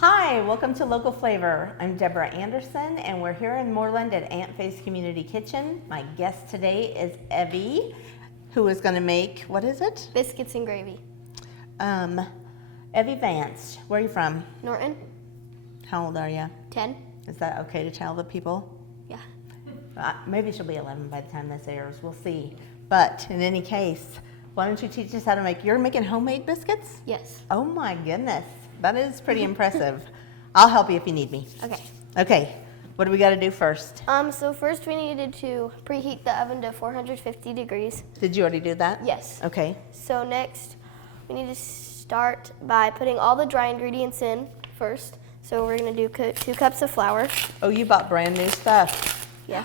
Hi, welcome to Local Flavor. I'm Deborah Anderson and we're here in Moreland at Aunt Faye's Community Kitchen. My guest today is Evie, who is going to make, what is it? Biscuits and gravy. Evie Vance. Where are you from? Norton. How old are you? 10. Is that okay to tell the people? Yeah. Maybe she'll be 11 by the time this airs. We'll see. But in any case, why don't you teach us how to make, you're making homemade biscuits? Yes. Oh my goodness. That is pretty impressive. I'll help you if you need me. Okay. Okay. What do we got to do first? So first we needed to preheat the oven to 450 degrees. Did you already do that? Yes. Okay. So next we need to start by putting all the dry ingredients in first. So we're going to do 2 cups of flour. Oh, you bought brand new stuff. Yeah.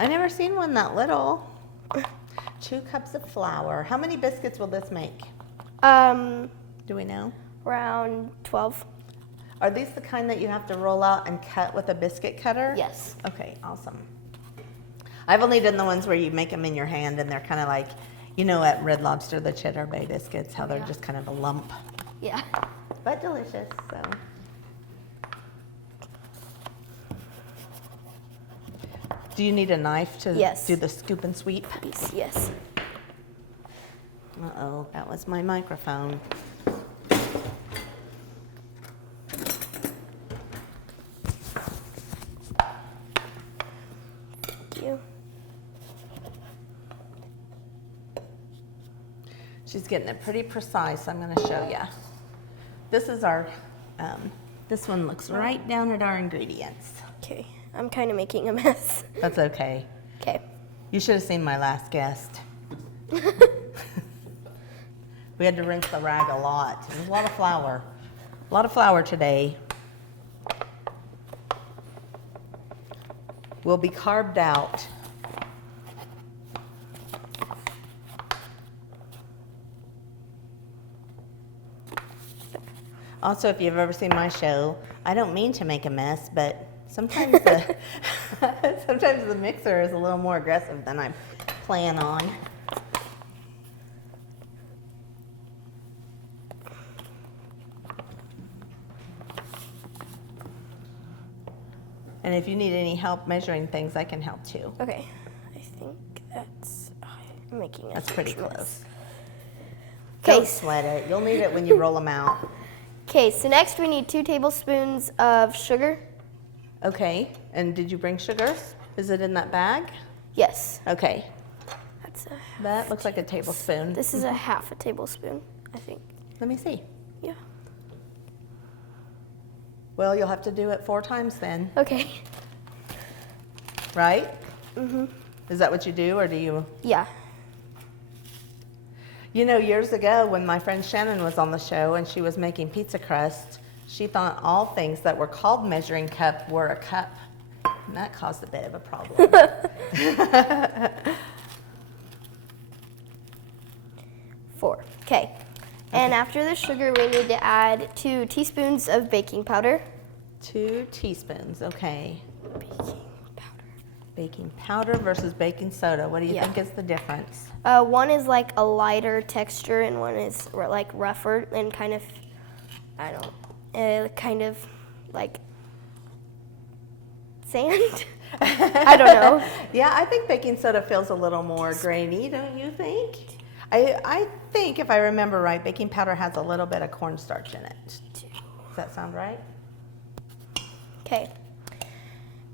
I never seen one that little. 2 cups of flour. How many biscuits will this make? Do we know? Around 12. Are these the kind that you have to roll out and cut with a biscuit cutter? Yes. Okay, awesome. I've only done the ones where you make them in your hand and they're kind of like, you know, at Red Lobster, the Cheddar Bay biscuits, how they're just kind of a lump. Yeah. But delicious, so. Do you need a knife to do the scoop and sweep? Yes. Uh-oh, that was my microphone. Thank you. She's getting it pretty precise. I'm going to show you. This is our, this one looks right down at our ingredients. Okay. I'm kind of making a mess. That's okay. Okay. You should have seen my last guest. We had to rinse the rag a lot. There's a lot of flour. A lot of flour today. Will be carved out. Also, if you've ever seen my show, I don't mean to make a mess, but sometimes sometimes the mixer is a little more aggressive than I plan on. And if you need any help measuring things, I can help too. Okay. I think that's I'm making a That's pretty mess. close. Okay. Don't sweat it. You'll need it when you roll them out. Okay, so next we need 2 tablespoons of sugar. Okay, and did you bring sugar? Is it in that bag? Yes. Okay. That looks like a tablespoon. This is a half a tablespoon, I think. Let me see. Yeah. Well, you'll have to do it 4 times then. Okay. Right? Mm-hmm. Is that what you do, or do you? Yeah. You know, years ago when my friend Shannon was on the show and she was making pizza crust, she thought all things that were called measuring cup were a cup. And that caused a bit of a problem. 4. Okay. And after the sugar, we need to add 2 teaspoons of baking powder. 2 teaspoons, okay. Baking Baking powder versus baking soda. What do you think is the difference? One is like a lighter texture and one is like rougher and kind of, kind of like sand. I don't know. Yeah, I think baking soda feels a little more grainy, don't you think? I think, if I remember right, baking powder has a little bit of cornstarch in it. Does that sound right? Okay.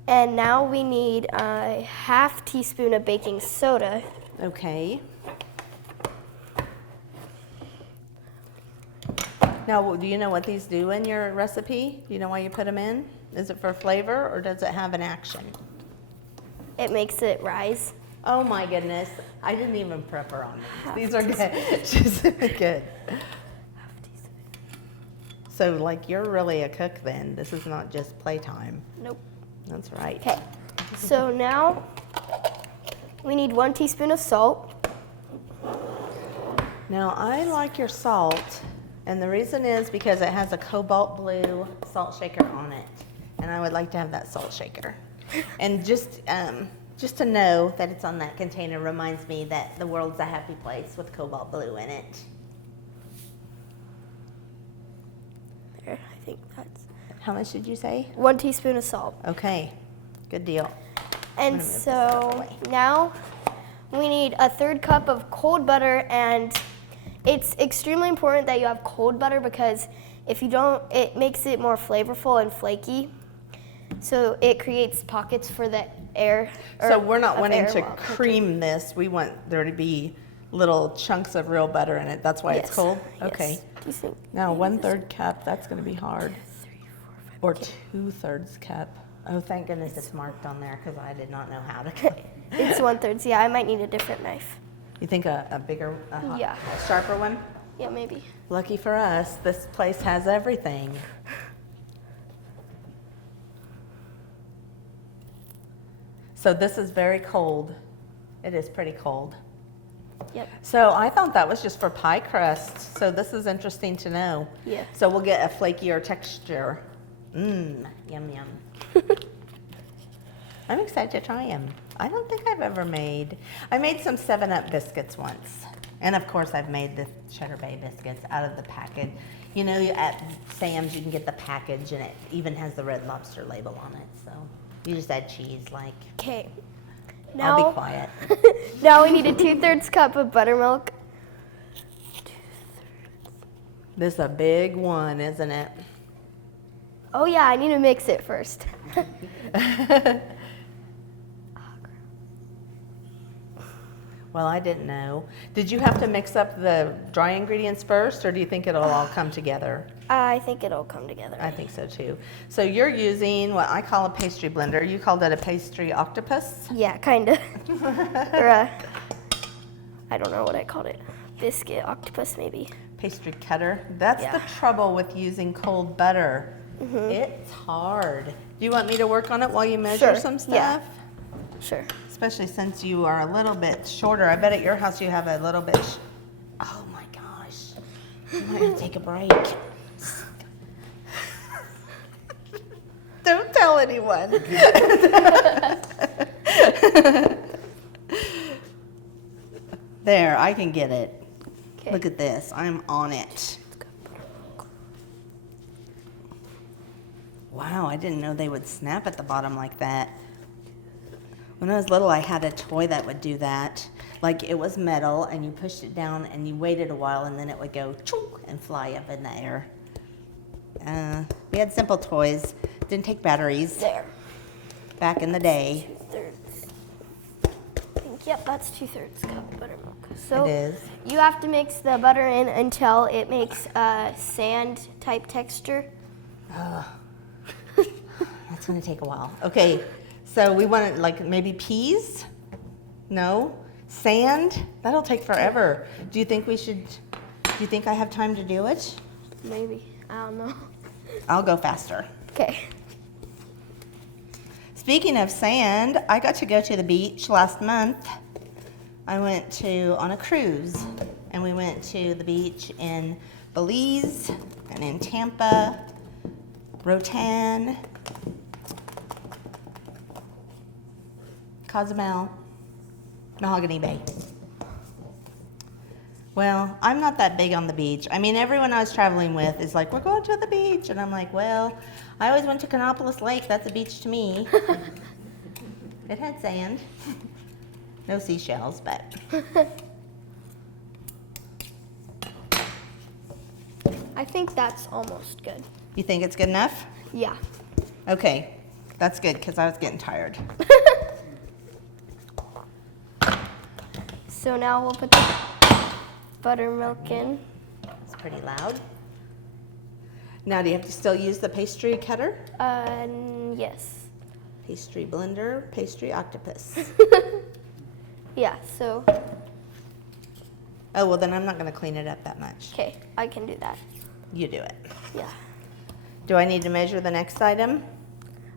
And now we need a half teaspoon of baking soda. Okay. Now, do you know what these do in your recipe? Do you know why you put them in? Is it for flavor or does it have an action? It makes it rise. Oh my goodness. I didn't even prep her on these. These are good. She's good. So, like, you're really a cook then. This is not just playtime. Nope. That's right. Okay. So now we need 1 teaspoon of salt. Now, I like your salt, and the reason is because it has a cobalt blue salt shaker on it, and I would like to have that salt shaker. And just to know that it's on that container reminds me that the world's a happy place with cobalt blue in it. There, I think that's How much did you say? 1 teaspoon of salt. Okay, good deal. And so now we need a 1/3 cup of cold butter, and it's extremely important that you have cold butter because if you don't, it makes it more flavorful and flaky. So it creates pockets for the air. So we're not wanting to cream this. We want there to be little chunks of real butter in it. That's why it's cold? Okay. Yes. Do you think Now 1/3 cup, that's going to be hard. 3, 4, 5, Or 2/3 cup. Oh, thank goodness it's marked on there because I did not know how to cut. It's 1/3. Yeah, I might need a different knife. You think a bigger, Yeah. a sharper one? Yeah, maybe. Lucky for us, this place has everything. So this is very cold. It is pretty cold. Yep. So I thought that was just for pie crust. So this is interesting to know. Yeah. So we'll get a flakier texture. Mmm, yum yum. I'm excited to try them. I don't think I've ever made, I made some 7-Up biscuits once. And of course I've made the Cheddar Bay biscuits out of the package. You know, at Sam's you can get the package and it even has the Red Lobster label on it. So you just add cheese like. Okay. I'll be quiet. Now we need a 2/3 cup of buttermilk. This is a big one, isn't it? Oh yeah, I need to mix it first. Well, I didn't know. Did you have to mix up the dry ingredients first, or do you think it'll all come together? I think it'll come together. I think so too. So you're using what I call a pastry blender. You called it a pastry octopus? Yeah, kind of. Or I don't know what I called it. Biscuit octopus, maybe. Pastry cutter. That's the trouble with using cold butter. It's hard. Do you want me to work on it while you measure some stuff? Yeah. Sure. Especially since you are a little bit shorter. I bet at your house you have a little bit. Oh my gosh. I'm going to take a break. Don't tell anyone. There, I can get it. Okay. Look at this. I'm on it. Wow, I didn't know they would snap at the bottom like that. When I was little, I had a toy that would do that. Like it was metal and you pushed it down and you waited a while and then it would go choo and fly up in the air. We had simple toys. Didn't take batteries. There. Back in the day. 2/3. Yep, that's 2/3 cup buttermilk. So It is. you have to mix the butter in until it makes a sand type texture. That's going to take a while. Okay, so we want it like maybe peas? No? Sand? That'll take forever. Do you think I have time to do it? Maybe. I don't know. I'll go faster. Okay. Speaking of sand, I got to go to the beach last month. I went on a cruise, and we went to the beach in Belize and in Tampa, Rotan, Cozumel, Mahogany Bay. Well, I'm not that big on the beach. I mean, everyone I was traveling with is like, we're going to the beach. And I'm like, well, I always went to Canopolis Lake. That's a beach to me. It had sand. No seashells, but. I think that's almost good. You think it's good enough? Yeah. Okay, that's good because I was getting tired. So now we'll put the buttermilk in. It's pretty loud. Now, do you have to still use the pastry cutter? Yes. Pastry blender, pastry octopus. Yeah, so, Oh, well, then I'm not going to clean it up that much. okay, I can do that. You do it. Yeah. Do I need to measure the next item?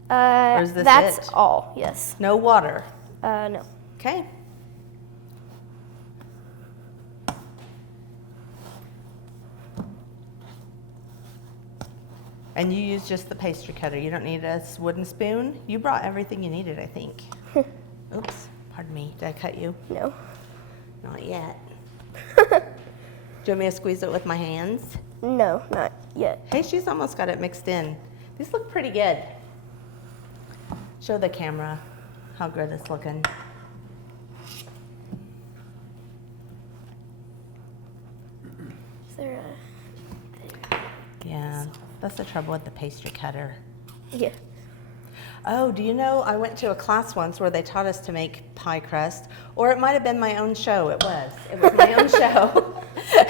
Or is this That's it? all, yes. No water. No. Okay. And you use just the pastry cutter. You don't need a wooden spoon. You brought everything you needed, I think. Oops, pardon me. Did I cut you? No. Not yet. Do you want me to squeeze it with my hands? No, not yet. Hey, she's almost got it mixed in. These look pretty good. Show the camera how good it's looking. Is there Yeah, that's the trouble with the pastry cutter. Yeah. Oh, do you know, I went to a class once where they taught us to make pie crust, or it might have been my own show. It was my own show.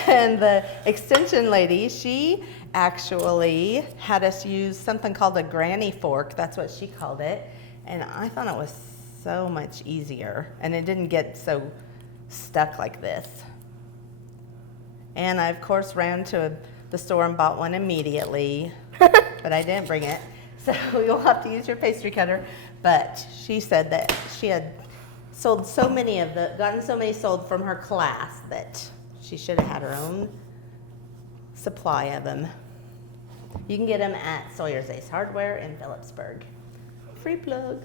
And the extension lady, she actually had us use something called a granny fork. That's what she called it. And I thought it was so much easier, and it didn't get so stuck like this. And I, of course, ran to the store and bought one immediately, but I didn't bring it. So you'll have to use your pastry cutter. But she said that she had sold so many gotten so many sold from her class that she should have had her own supply of them. You can get them at Sawyer's Ace Hardware in Phillipsburg. Free plug.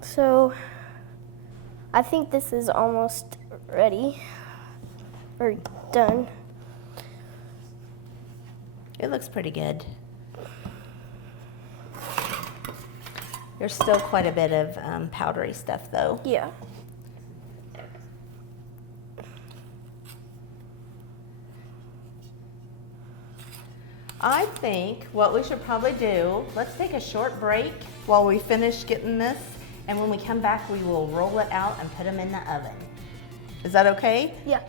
So, I think this is almost ready, or done. It looks pretty good. There's still quite a bit of powdery stuff though. Yeah. I think what we should probably do, let's take a short break while we finish getting this, and when we come back we will roll it out and put them in the oven. Is that okay? Yeah.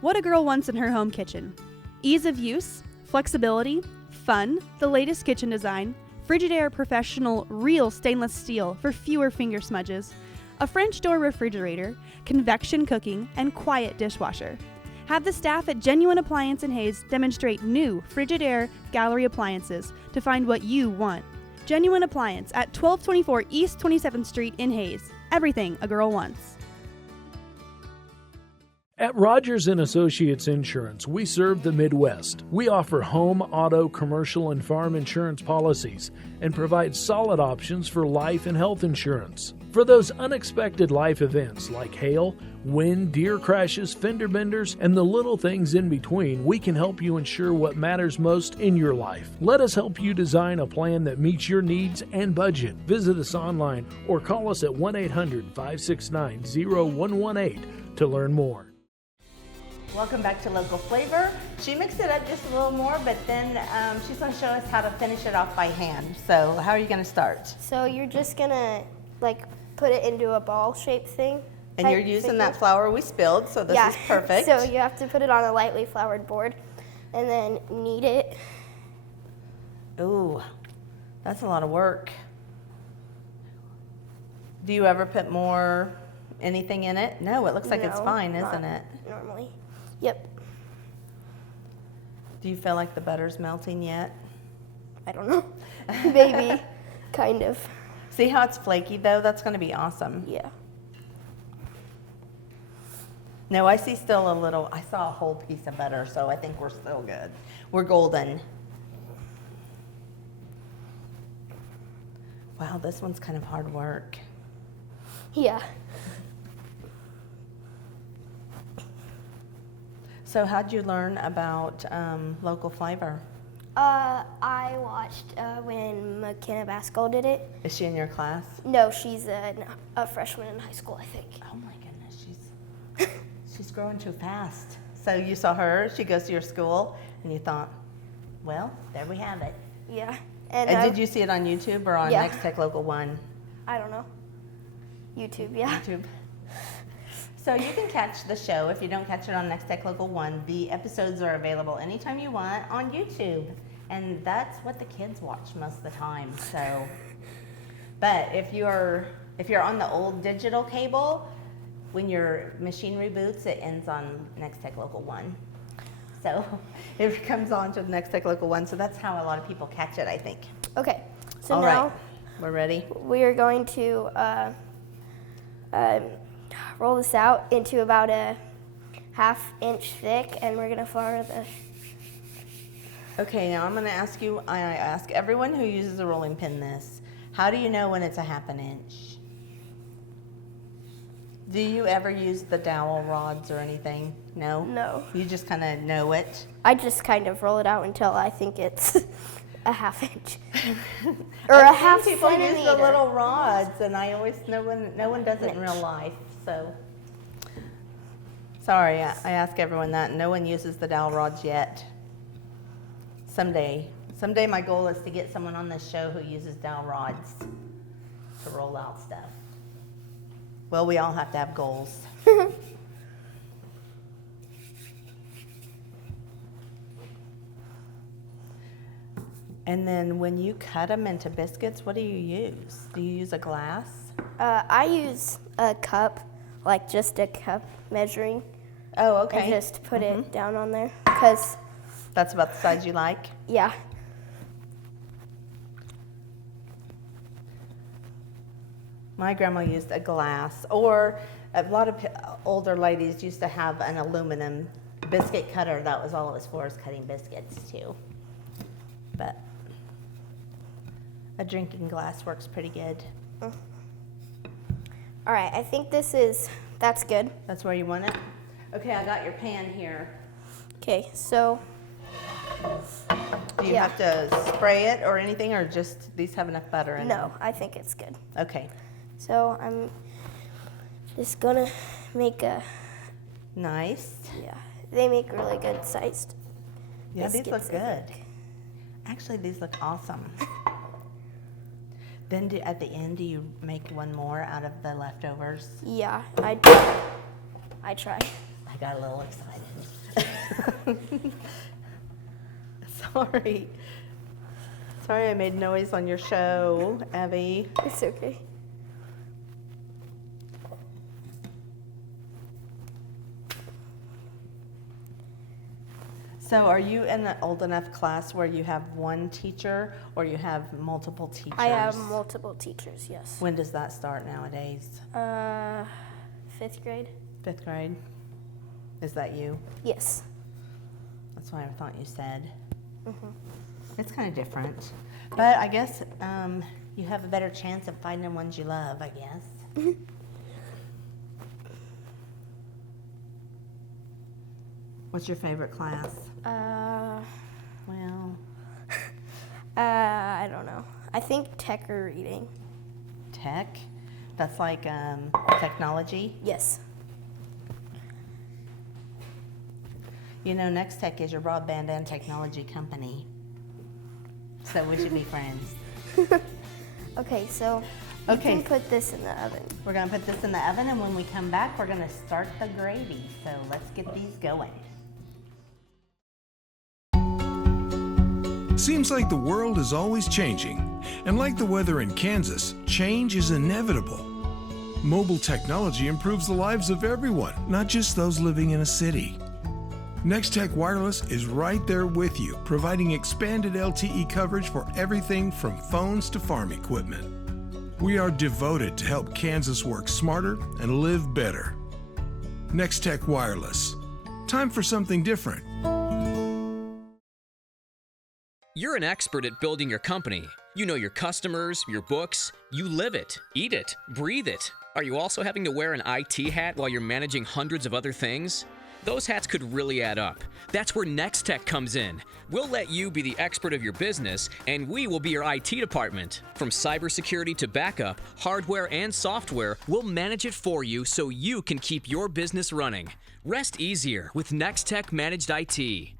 What a girl wants in her home kitchen. Ease of use, flexibility, fun, the latest kitchen design, Frigidaire Professional Real Stainless Steel for fewer finger smudges, a French door refrigerator, convection cooking, and quiet dishwasher. Have the staff at Genuine Appliance in Hayes demonstrate new Frigidaire Gallery appliances to find what you want. Genuine Appliance at 1224 East 27th Street in Hayes. Everything a girl wants. At Rogers & Associates Insurance, we serve the Midwest. We offer home, auto, commercial, and farm insurance policies and provide solid options for life and health insurance. For those unexpected life events like hail, wind, deer crashes, fender benders, and the little things in between, we can help you ensure what matters most in your life. Let us help you design a plan that meets your needs and budget. Visit us online or call us at 1-800-569-0118 to learn more. Welcome back to Local Flavor. She mixed it up just a little more, but then she's going to show us how to finish it off by hand. So how are you going to start? So you're just gonna put it into a ball shaped thing. And you're using that flour we spilled, so this is perfect. So you have to put it on a lightly floured board and then knead it. Ooh, that's a lot of work. Do you ever put more anything in it? No, it looks like it's fine, isn't it? Normally. Yep. Do you feel like the butter's melting yet? I don't know. Maybe. Kind of. See how it's flaky though? That's going to be awesome. Yeah. No, I see still a little, I saw a whole piece of butter, so I think we're still good. We're golden. Wow, this one's kind of hard work. Yeah. So how'd you learn about local flavor? I watched when McKenna Baskell did it. Is she in your class? No, she's a freshman in high school, I think. Oh my goodness, she's growing too fast. So you saw her, she goes to your school, and you thought, well, there we have it. Yeah. And did you see it on YouTube or on Nex-Tech Local 1? I don't know. YouTube, yeah. YouTube. So you can catch the show if you don't catch it on Nex-Tech Local 1. The episodes are available anytime you want on YouTube. And that's what the kids watch most of the time. So, but if you're on the old digital cable, when your machine reboots, it ends on Nex-Tech Local 1. So it comes on to the Nex-Tech Local 1. So that's how a lot of people catch it, I think. Okay. So All now right. We're ready. we are going to roll this out into about a 1/2 inch thick, and we're gonna flour the. Okay, now I'm going to ask you, I ask everyone who uses a rolling pin this, how do you know when it's a 1/2 inch? Do you ever use the dowel rods or anything? No? No. You just kind of know it? I just kind of roll it out until I think it's a 1/2 inch. Or a half people centimeter. use the little rods, and I always, no one does it in real life, so. Sorry, I ask everyone that, and no one uses the dowel rods yet. Someday my goal is to get someone on this show who uses dowel rods to roll out stuff. Well, we all have to have goals. And then when you cut them into biscuits, what do you use? Do you use a glass? I use a cup, like just a cup measuring, Oh, okay. and just put it down on there, because, That's about the size you like? yeah. My grandma used a glass, or a lot of older ladies used to have an aluminum biscuit cutter. That was all it was for, is cutting biscuits too. But a drinking glass works pretty good. All right, I think that's good. That's where you want it? Okay, I got your pan here. Okay, so Do you have to spray it or anything, or just these have enough butter in them? no, I think it's good. Okay, So I'm just gonna make nice. they make really good sized Yeah, these look biscuits, I good. think. Actually, these look awesome. Then at the end, do you make one more out of the leftovers? Yeah, I try. I got a little excited. Sorry I made noise on your show, Evie. It's okay. So are you in the old enough class where you have one teacher or you have multiple teachers? I have multiple teachers, yes. When does that start nowadays? 5th grade? 5th grade? Is that you? Yes. That's what I thought you said. It's kind of different. But I guess you have a better chance of finding ones you love, I guess. What's your favorite class? Well, I don't know. I think tech or reading. tech. That's like technology. Yes. You know, Nex-Tech is your broadband and technology company. So we should be friends. Okay, so you can put this in the oven. We're gonna put this in the oven, and when we come back, we're gonna start the gravy. So let's get these going. Seems like the world is always changing, and like the weather in Kansas, change is inevitable. Mobile technology improves the lives of everyone, not just those living in a city. Nex-Tech Wireless is right there with you, providing expanded LTE coverage for everything from phones to farm equipment. We are devoted to help Kansas work smarter and live better. Nex-Tech Wireless. Time for something different. You're an expert at building your company. You know your customers, your books. You live it, eat it, breathe it. Are you also having to wear an IT hat while you're managing hundreds of other things? Those hats could really add up. That's where Nex-Tech comes in. We'll let you be the expert of your business, and we will be your IT department. From cybersecurity to backup, hardware and software, we'll manage it for you so you can keep your business running. Rest easier with Nex-Tech Managed IT.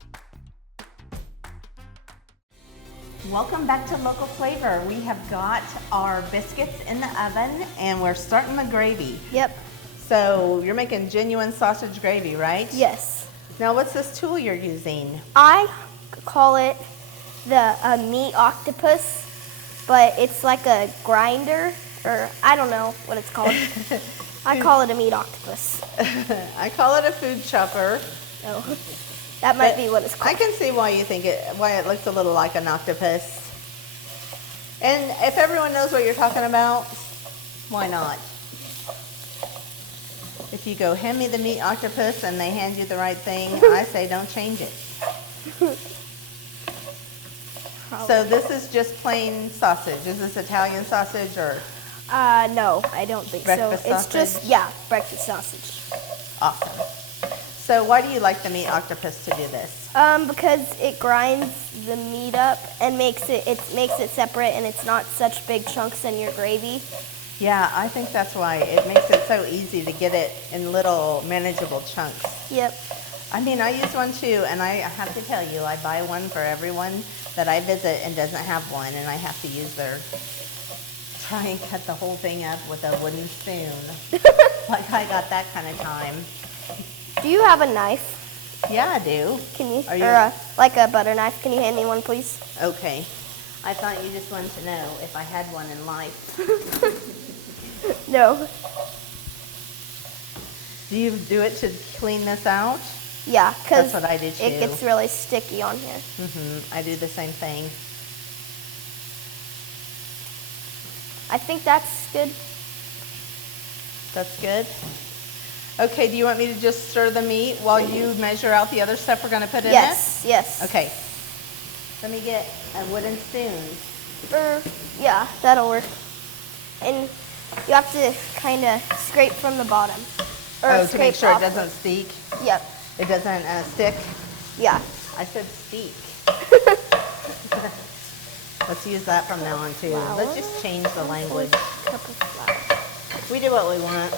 Welcome back to Local Flavor. We have got our biscuits in the oven, and we're starting the gravy. Yep. So you're making genuine sausage gravy, right? Yes. Now, what's this tool you're using? I call it the meat octopus, but it's like a grinder, or I don't know what it's called. I call it a meat octopus. I call it a food chopper. No, that might be what it's I called. can see why it looks a little like an octopus. And if everyone knows what you're talking about, why not? If you go, hand me the meat octopus, and they hand you the right thing, I say don't change it. So this is just plain sausage. Is this Italian sausage or? No, I don't think Breakfast so. It's just, sausage? yeah, breakfast sausage. Awesome. So why do you like the meat octopus to do this? Because it grinds the meat up and makes it separate, and it's not such big chunks in your gravy. Yeah, I think that's why. It makes it so easy to get it in little manageable chunks. Yep. I mean, I use one too, and I have to tell you, I buy one for everyone that I visit and doesn't have one, and I have to use try and cut the whole thing up with a wooden spoon. Like I got that kind of time. Do you have a knife? Yeah, I do. Can you? Are you- Like a butter knife? Can you hand me one, please? Okay. I thought you just wanted to know if I had one in life. No. Do you do it to clean this out? Yeah, because That's what I do too. it gets really sticky on here. I do the same thing. I think that's good. That's good. Okay, do you want me to just stir the meat while you measure out the other stuff we're going to put in Yes, yes. it? Okay. Let me get a wooden spoon. Yeah, that'll work. And you have to kind of scrape from the bottom. Or Oh, to make scrape sure it off. doesn't steak? Yep. It doesn't stick? Yeah. I said steak. Let's use that from now on too. Flour. Let's just change the language. Cup of flour. We do what we want.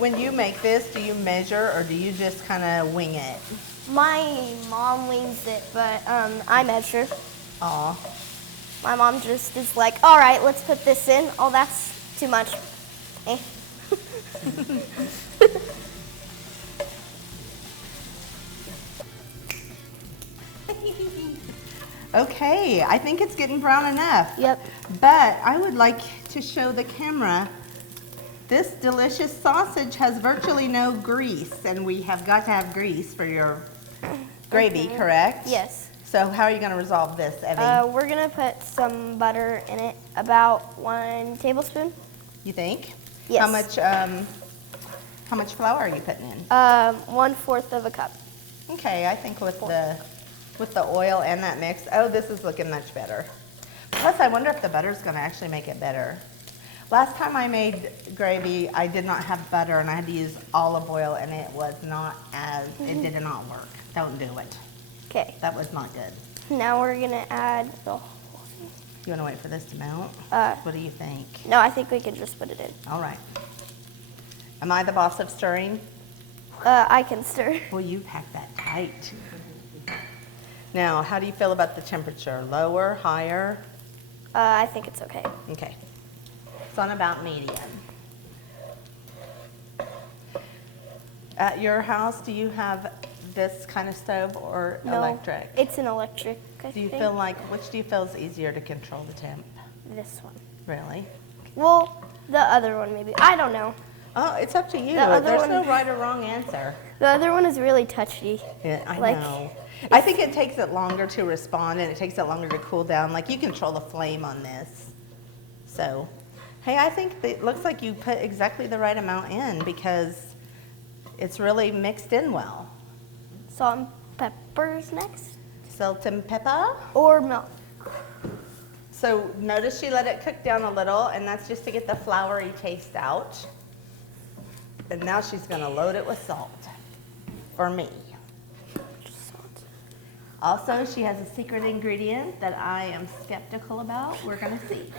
When you make this, do you measure or do you just kind of wing it? My mom wings it, but I measure. Aw. My mom just is like, all right, let's put this in. Oh, that's too much. Eh. Okay, I think it's getting brown enough. Yep. But I would like to show the camera this delicious sausage has virtually no grease, and we have got to have grease for your gravy, correct? Yes. So how are you going to resolve this, Evie? We're going to put some butter in it, about 1 tablespoon. You think? Yes. How much flour are you putting in? 1/4 of a cup. Okay, I think with the oil and that mix, oh, this is looking much better. Plus, I wonder if the butter's going to actually make it better. Last time I made gravy, I did not have butter, and I had to use olive oil, and it was not it did not work. Don't do it. Okay. That was not good. Now we're going to add the You want to wait for this to melt? What do you think? No, I think we can just put it in. All right. Am I the boss of stirring? I can stir. Well, you pack that tight. Now, how do you feel about the temperature? Lower, higher? I think it's okay. Okay. It's on about medium. At your house, do you have this kind of stove or No, electric? it's an electric, I Do you think. feel like, which do you feel is easier to control the temp? This one. Really? Well, the other one maybe. I don't know. Oh, it's up to you. The other There's one- no right or wrong answer. The other one is really touchy. Yeah, I Like, know. I think it takes it longer to respond and it takes it longer to cool down. Like you control the flame on this. So, hey, I think it looks like you put exactly the right amount in because it's really mixed in well. Salt and peppers next. Salt and pepper. Or milk. So notice she let it cook down a little, and that's just to get the floury taste out. And now she's gonna load it with salt for me. Salt. Also, she has a secret ingredient that I am skeptical about. We're gonna see.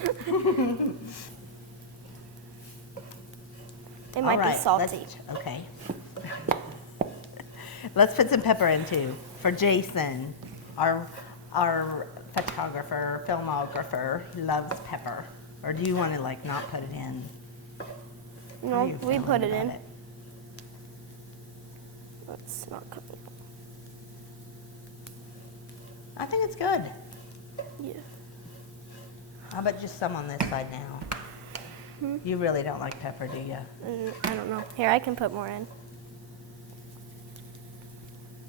It might All right, be salty. Okay. Let's put some pepper in too for Jason, our photographer, filmographer, loves pepper. Or do you want to like not put it in? How No, are you we feeling put it about in. It's not cooking. I think it's good. Yeah. How about just some on this side now? You really don't like pepper, do you? I don't know. Here, I can put more in.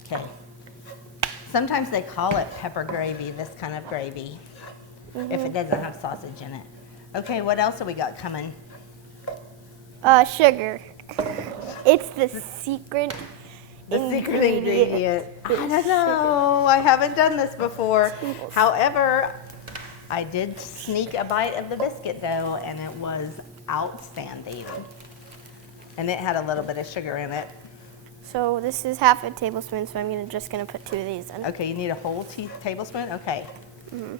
Okay. Sometimes they call it pepper gravy, this kind of gravy, if it doesn't have sausage in it. Okay, what else have we got coming? Sugar. It's the secret ingredient. I don't know. I haven't done this before. However, I did sneak a bite of the biscuit dough, and it was outstanding. And it had a little bit of sugar in it. So this is half a tablespoon, so I'm just gonna put 2 of these in. Okay, you need a whole tablespoon? Okay. Mm-hmm.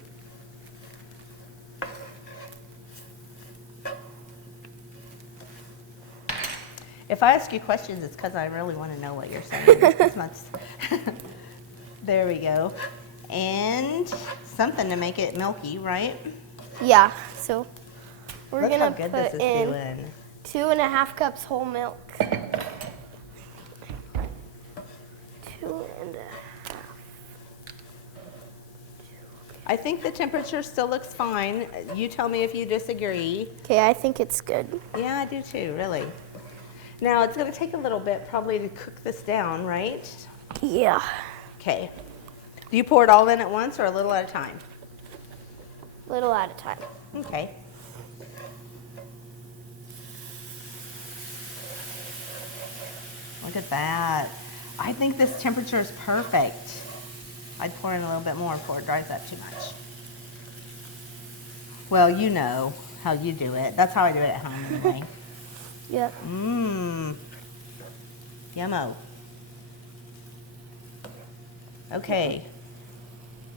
If I ask you questions, it's because I really want to know what you're saying. This much. There we go. And something to make it milky, right? Yeah, so we're Look gonna how good put this is in doing. 2.5 cups whole milk. 2.5. I think the temperature still looks fine. You tell me if you disagree. Okay, I think it's good. Yeah, I do too, really. Now, it's going to take a little bit probably to cook this down, right? Yeah. Okay. Do you pour it all in at once or a little at a time? Little at a time. Okay. Look at that. I think this temperature is perfect. I'd pour in a little bit more before it dries up too much. Well, you know how you do it. That's how I do it at home anyway. Yep. Mmm. Yummo. Okay.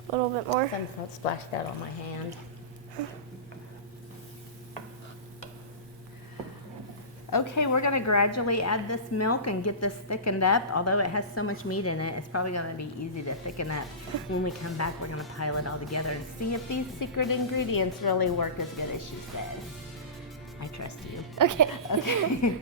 A little bit more. I'll splash that on my hand. Okay, we're going to gradually add this milk and get this thickened up. Although it has so much meat in it, it's probably going to be easy to thicken up. When we come back, we're going to pile it all together and see if these secret ingredients really work as good as she said. I trust you. Okay. Okay.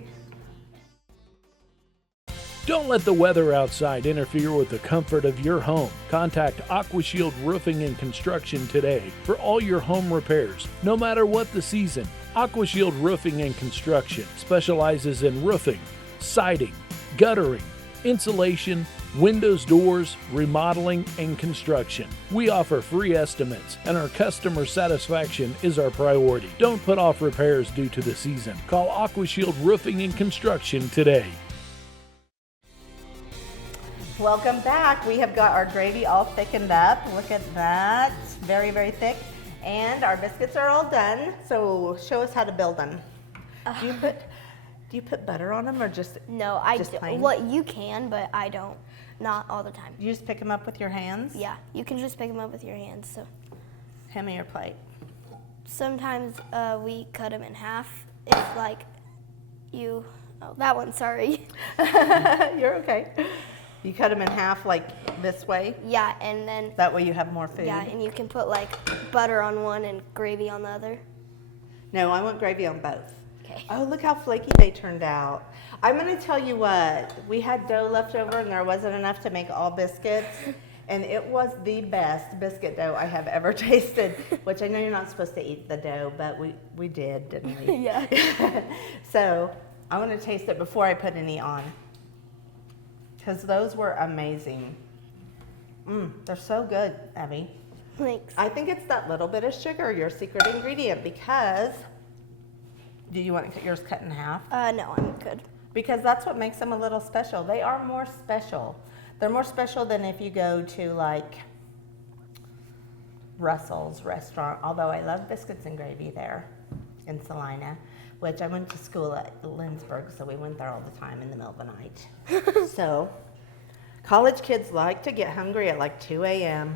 Don't let the weather outside interfere with the comfort of your home. Contact AquaShield Roofing and Construction today for all your home repairs, no matter what the season. AquaShield Roofing and Construction specializes in roofing, siding, guttering, insulation, windows, doors, remodeling, and construction. We offer free estimates, and our customer satisfaction is our priority. Don't put off repairs due to the season. Call AquaShield Roofing and Construction today. Welcome back. We have got our gravy all thickened up. Look at that. Very, very thick. And our biscuits are all done. So show us how to build them. Do you put butter on them or just No, just plain? Well, you can, but I don't. Not all the time. You just pick them up with your hands? Yeah, you can just pick them up with your hands. So Hand me your plate. sometimes we cut them in half. If like you, oh, that one. Sorry. You're okay. You cut them in half like this way? Yeah, and then That way you have more food? yeah, and you can put like butter on one and gravy on the other. No, I want gravy on both. Okay. Oh, look how flaky they turned out. I'm going to tell you what, we had dough left over and there wasn't enough to make all biscuits. And it was the best biscuit dough I have ever tasted, which I know you're not supposed to eat the dough, but we did, didn't we? Yeah. So I want to taste it before I put any on, because those were amazing. They're so good, Evie. Thanks. I think it's that little bit of sugar, your secret ingredient, because, do you want yours cut in half? No, I'm good. Because that's what makes them a little special. They are more special. They're more special than if you go to like Russell's restaurant, although I love biscuits and gravy there in Salina, which I went to school at Lindsborg, so we went there all the time in the middle of the night. So college kids like to get hungry at like 2 a.m.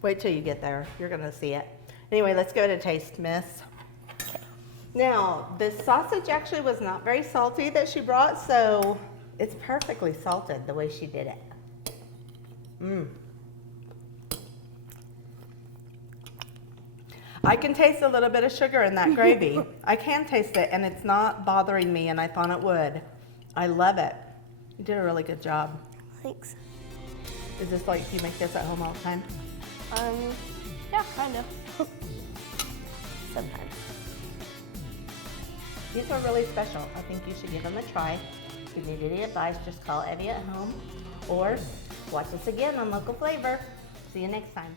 Wait till you get there. You're going to see it. Anyway, let's go to taste, miss. Now, the sausage actually was not very salty that she brought, so it's perfectly salted the way she did it. I can taste a little bit of sugar in that gravy. I can taste it, and it's not bothering me, and I thought it would. I love it. You did a really good job. Thanks. Is this like you make this at home all the time? Yeah, kind of. Sometimes. These are really special. I think you should give them a try. If you need any advice, just call Evie at home or watch us again on Local Flavor. See you next time.